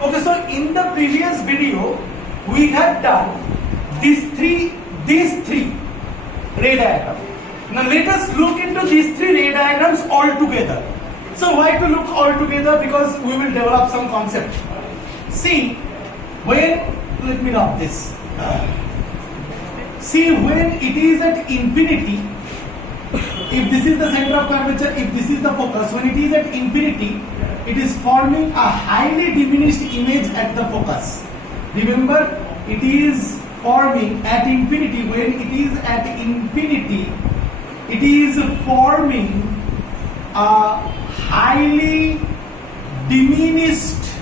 Okay, so in the previous video, we had done these three ray diagrams. Now let us look into these three ray diagrams all together. So why to look all together? Because we will develop some concept. See, let me rub this. See, when it is at infinity, if this is the center of curvature, if this is the focus, when it is at infinity, it is forming a highly diminished image at the focus. Remember, it is forming at infinity. When it is at infinity, it is forming a highly diminished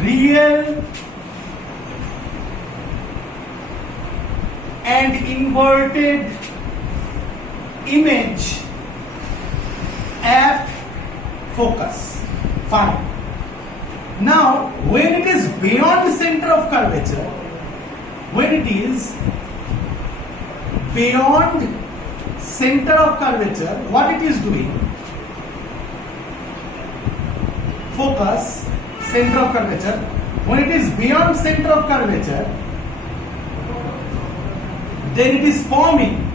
real and inverted image at focus. Fine. Now, when it is beyond center of curvature, when it is beyond center of curvature, what it is doing? Focus, center of curvature. When it is beyond center of curvature, then it is forming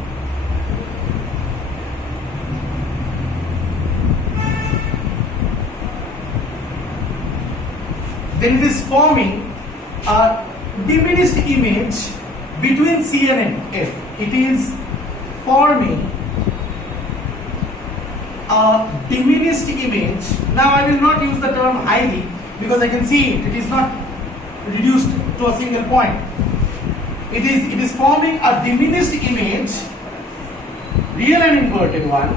a diminished image between C and F. It is forming a diminished image. Now I will not use the term highly because I can see it is not reduced to a single point. It is forming a diminished image, real and inverted one,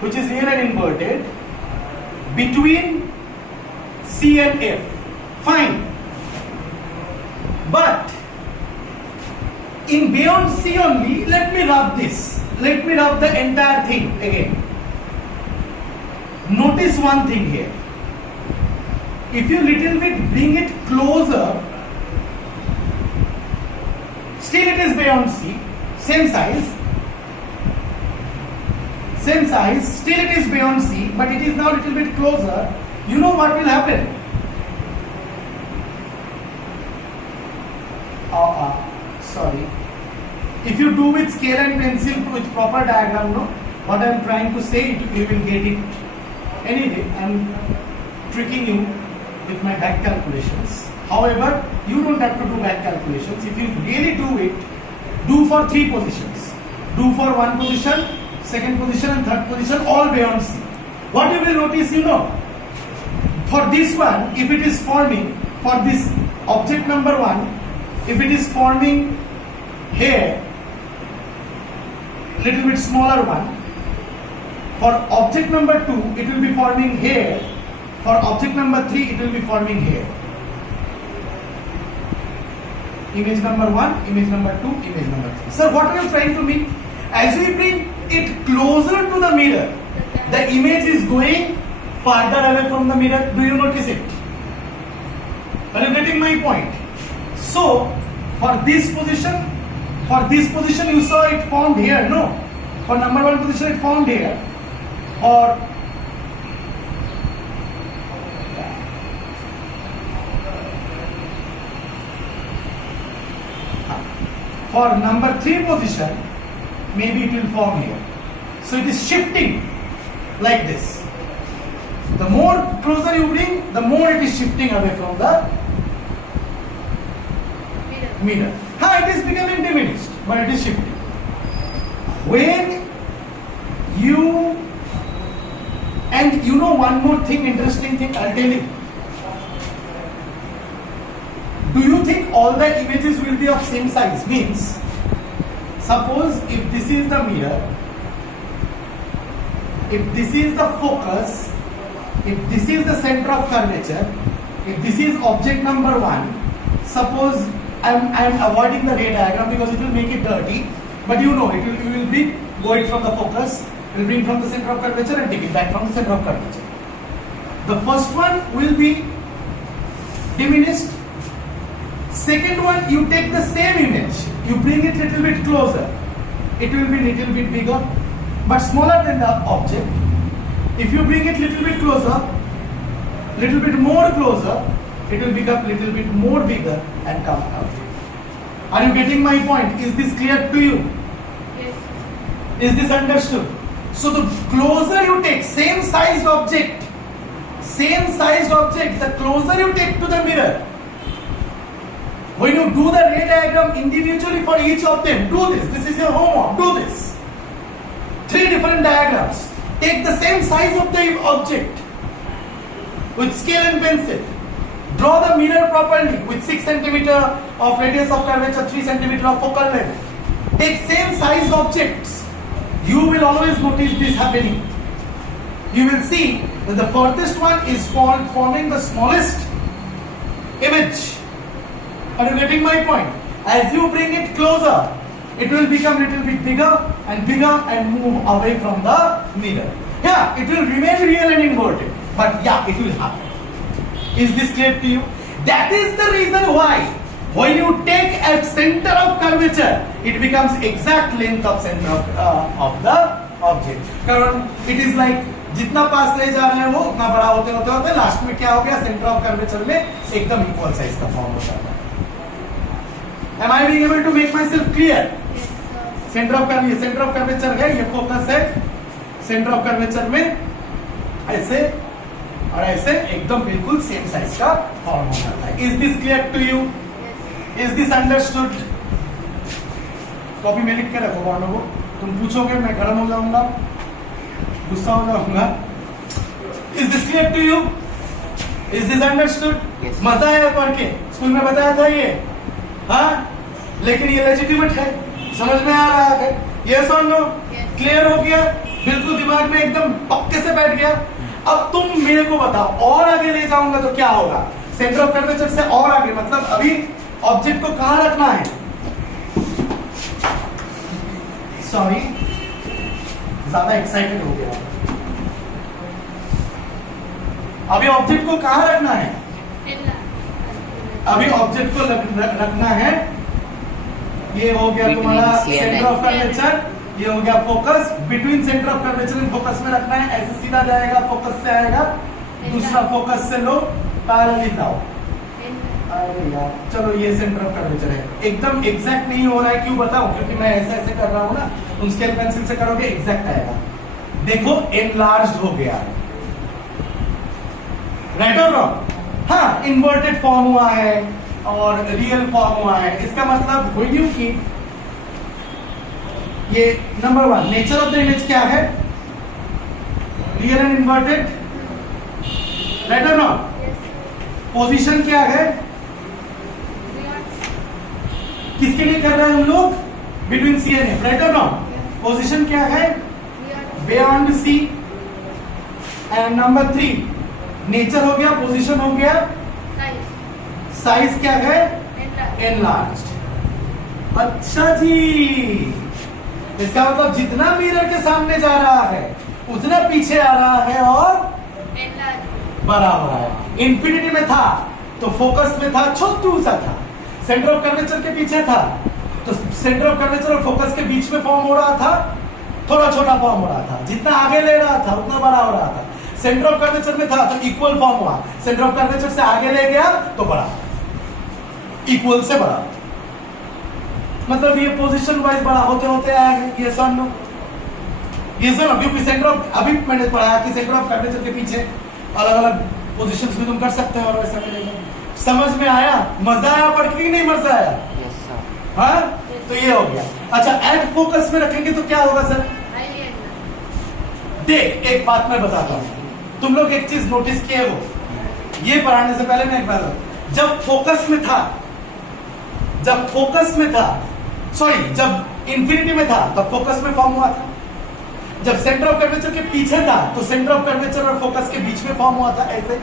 which is real and inverted, between C and F. Fine. But in beyond C only, let me rub this. Let me rub the entire thing again. Notice one thing here. If you little bit bring it closer, still it is beyond C, same size, still it is beyond C, but it is now little bit closer. You know what will happen? Sorry. If you do with scale and pencil with proper diagram, no, what I am trying to say, you will get it. Anyway, I am tricking you with my back calculations. However, you don't have to do back calculations. If you really do it, do for three positions. Do for one position, second position and third position, all beyond C. What you will notice, for this one, if it is forming, for this object number 1, if it is forming here, little bit smaller one, for object number 2, it will be forming here, for object number 3, it will be forming here. Image number 1, image number 2, image number 3. Sir, what are you trying to mean? As we bring it closer to the mirror, the image is going farther away from the mirror. Do you notice it? Are you getting my point? So, for this position you saw it formed here, no? For number 1 position it formed here. For number 3 position, maybe it will form here. So it is shifting like this. The more closer you bring, the more it is shifting away from the mirror. It is becoming diminished, but it is shifting. When you, and you know one more thing, interesting thing, I'll tell you. Do you think all the images will be of same size? Means, suppose if this is the mirror, if this is the focus, if this is the center of curvature, if this is object number 1, suppose I am avoiding the ray diagram because it will make it dirty, but you will be going from the focus, will bring from the center of curvature and take it back from the center of curvature. The first one will be diminished. Second one, you take the same image, you bring it little bit closer, it will be little bit bigger, but smaller than the object. If you bring it little bit closer, little bit more closer, it will become little bit more bigger and come out. Are you getting my point? Is this clear to you? Yes. Is this understood? So the closer you take, same sized object, the closer you take to the mirror. When you do the ray diagram individually for each of them, do this. This is your homework. Do this. 3 different diagrams. Take the same size of the object with scale and pencil. Draw the mirror properly with 6 cm of radius of curvature, 3 cm of focal length. Take same size objects. You will always notice this happening. You will see that the furthest one is forming the smallest image. Are you getting my point? As you bring it closer, it will become little bit bigger and move away from the mirror. Yeah, it will remain real and inverted, but yeah, it will happen. Is this clear to you? That is the reason why when you take at center of curvature, it becomes exact length of center of the object. कारण it is like जितना पास ले जा रहे हैं वो उतना बड़ा होते लास्ट में क्या हो गया, सेंटर ऑफ कर्वेचर में एकदम इक्वल साइज का फॉर्म हो जाता है. Am I being able to make myself clear? Centre of curvature है, ये फोकस है. सेंटर ऑफ कर्वेचर में ऐसे और ऐसे एकदम बिल्कुल सेम साइज का फॉर्म हो जाता है. Is this clear to you? Is this understood? Copy में लिख के रखो वालों को. तुम पूछोगे मैं गर्म हो जाऊंगा, गुस्सा हो जाऊंगा. Is this clear to you? Is this understood? Yes. मजा आया पढ़ के? स्कूल में बताया था ये, हाँ? लेकिन ये लेजिटिमेट है, समझ में आ रहा है? Yes or no? क्लियर हो गया? बिल्कुल दिमाग में एकदम पक्के से बैठ गया. अब तुम मेरे को बताओ, और आगे ले जाऊंगा तो क्या होगा? सेंटर ऑफ कर्वेचर से और आगे, मतलब अभी ऑब्जेक्ट को कहां रखना है? सॉरी, ज्यादा एक्साइटेड हो गया. अभी ऑब्जेक्ट को कहां रखना है? अभी ऑब्जेक्ट को रखना है, ये हो गया तुम्हारा सेंटर ऑफ कर्वेचर, ये हो गया focus. Between centre of curvature and focus में रखना है. ऐसे सीधा जाएगा, फोकस से आएगा, दूसरा फोकस से लो, पैरेलल जाओ. अरे यार, चलो ये सेंटर ऑफ कर्वेचर है. एकदम एग्जैक्ट नहीं हो रहा है, क्यों बताऊं? क्योंकि मैं ऐसे ऐसे कर रहा हूं ना. तुम स्केल पेंसिल से करोगे एग्जैक्ट आएगा. देखो एनलार्ज्ड हो गया, राइट और रॉन्ग? हाँ, इन्वर्टेड फॉर्म हुआ है और रियल फॉर्म हुआ है. इसका मतलब व्हेन यू कीप, ये number 1 nature of the image क्या है? रियल एंड इन्वर्टेड, राइट और नॉट? पोजीशन क्या है? किसके लिए कर रहे हैं हम लोग? Between C and F, right और नॉट? पोजीशन क्या है? Beyond C. And number 3 nature हो गया, पोजीशन हो गया, साइज क्या है? एनलार्ज्ड. अच्छा जी, इसका मतलब जितना मिरर के सामने जा रहा है उतना पीछे आ रहा है और बड़ा हो रहा है. इंफिनिटी में था तो फोकस में था, छोटू सा था. सेंटर ऑफ कर्वेचर के पीछे था तो सेंटर ऑफ कर्वेचर और फोकस के बीच में फॉर्म हो रहा था, थोड़ा छोटा फॉर्म हो रहा था. जितना आगे ले रहा था उतना बड़ा हो रहा था. सेंटर ऑफ कर्वेचर में था तो इक्वल फॉर्म हुआ, सेंटर ऑफ कर्वेचर से आगे ले गया तो बड़ा, इक्वल से बड़ा. मतलब ये पोजीशन वाइज बड़ा होते होते आया है. ये नो, ये सुनो, क्योंकि सेंटर ऑफ, अभी मैंने पढ़ाया कि सेंटर ऑफ कर्वेचर के पीछे अलग अलग पोजीशंस में तुम कर सकते हो और वैसा करेगा. समझ में आया? मजा आया पढ़ के? नहीं मजा आया? हाँ, तो ये हो गया. अच्छा, एट फोकस में रखेंगे तो क्या होगा सर? देख, एक बात मैं बताता हूँ, तुम लोग एक चीज नोटिस किए हो, ये पढ़ाने से पहले मैं एक बात, जब फोकस में था, जब इंफिनिटी में था तब फोकस में फॉर्म हुआ था. जब सेंटर ऑफ कर्वेचर के पीछे था तो सेंटर ऑफ कर्वेचर और फोकस के बीच में फॉर्म हुआ था, ऐसे.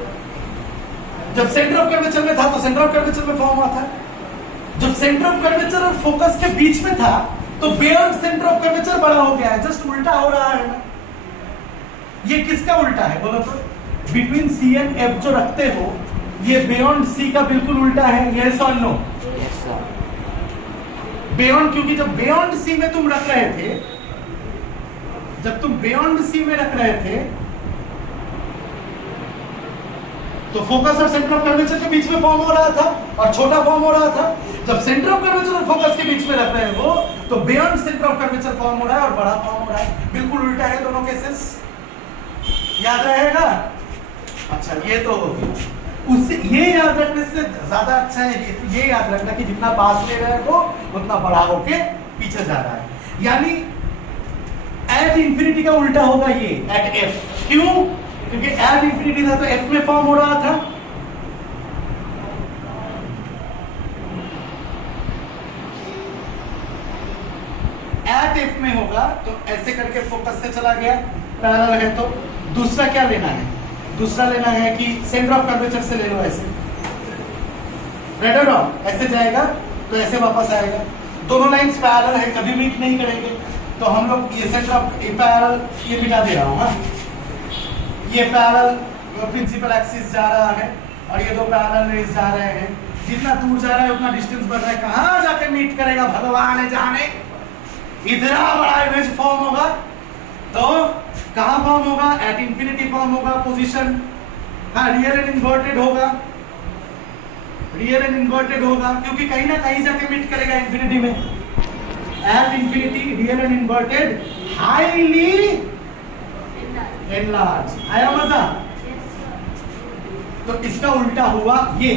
जब सेंटर ऑफ कर्वेचर में था तो सेंटर ऑफ कर्वेचर में फॉर्म हुआ था. जब सेंटर ऑफ कर्वेचर और फोकस के बीच में था तो बियॉन्ड सेंटर ऑफ कर्वेचर बड़ा हो गया है. जस्ट उल्टा हो रहा है ना. ये किसका उल्टा है बोलो तो? बिटवीन सी एंड एफ जो रखते हो, ये बियॉन्ड सी का बिल्कुल उल्टा है. यस और नो? बियॉन्ड, क्योंकि जब बियॉन्ड सी में तुम रख रहे थे, जब तुम बियॉन्ड सी में रख रहे थे तो फोकस और सेंटर ऑफ कर्वेचर के बीच में फॉर्म हो रहा था और छोटा फॉर्म हो रहा था। जब सेंटर ऑफ कर्वेचर और फोकस के बीच में रख रहे हैं वो, तो beyond centre of curvature form हो रहा है और बड़ा फॉर्म हो रहा है। बिल्कुल उल्टा है दोनों केसेस, याद रहेगा। अच्छा ये तो हो गया। उससे ये याद रखने से ज्यादा अच्छा है ये याद रखना कि जितना पास ले रहा है वो उतना बड़ा होके पीछे जा रहा है। यानी एट इंफिनिटी का उल्टा होगा ये एट एफ। क्यों? क्योंकि एट इंफिनिटी था तो एफ में फॉर्म हो रहा था। एट एफ में होगा तो ऐसे करके फोकस से चला गया, पैरेलल है तो। दूसरा क्या लेना है? दूसरा लेना है कि सेंटर ऑफ कर्वेचर से ले लो ऐसे, रेड और ऐसे जाएगा तो ऐसे वापस आएगा। दोनों लाइंस पैरेलल है, कभी मीट नहीं करेंगे। तो हम लोग ये सेंटर ऑफ पैरेलल ये मिटा दे रहा हूं। हाँ, ये पैरेलल प्रिंसिपल एक्सिस जा रहा है और ये दो पैरेलल रेज जा रहे हैं। जितना दूर जा रहा है उतना डिस्टेंस बढ़ रहा है। कहां जाके मीट करेगा भगवान है जाने। इतना बड़ा इमेज फॉर्म होगा तो कहां फॉर्म होगा? एट इंफिनिटी फॉर्म होगा पोजीशन। हाँ, रियल एंड इन्वर्टेड होगा, रियल एंड इन्वर्टेड होगा क्योंकि कहीं ना कहीं जाके मीट करेगा इंफिनिटी में। At infinity real and inverted highly enlarge. आया मजा? तो इसका उल्टा हुआ ये,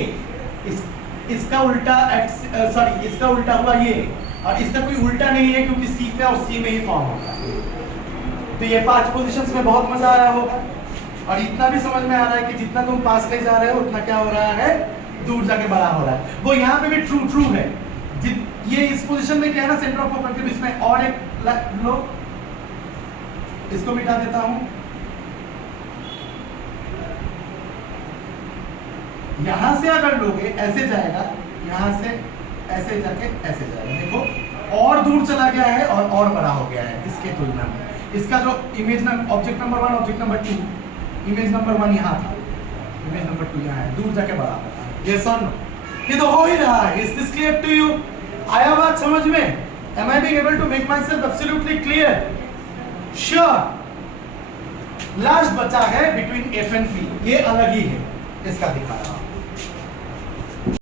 इसका उल्टा सॉरी इसका उल्टा हुआ ये, और इसका कोई उल्टा नहीं है क्योंकि सी पे और सी में ही फॉर्म होगा। तो ये 5 पोजीशंस में बहुत मजा आया होगा और इतना भी समझ में आ रहा है कि जितना तुम पास ले जा रहे हो उतना क्या हो रहा है, दूर जाके बड़ा हो रहा है। वो यहाँ पे भी ट्रू है। ये इस पोजीशन में क्या है ना, सेंटर ऑफ फोकस के बीच में और एक लो, इसको मिटा देता हूं। यहां से अगर लोगे ऐसे जाएगा, यहां से ऐसे जाके ऐसे जाएगा। देखो और दूर चला गया है और बड़ा हो गया है इसके तुलना में। इसका जो image object number 1 object number 2, image number 1 यहाँ था, इमेज नंबर 2 यहाँ है, दूर जाके बड़ा होगा। यस और नो? ये तो हो ही रहा है। Is this clear to you? आया बात समझ में? Am I being able to make myself absolutely clear? Sure. Last बचा है बिटवीन एफ एंड पी, ये अलग ही है, इसका दिखा रहा हूं।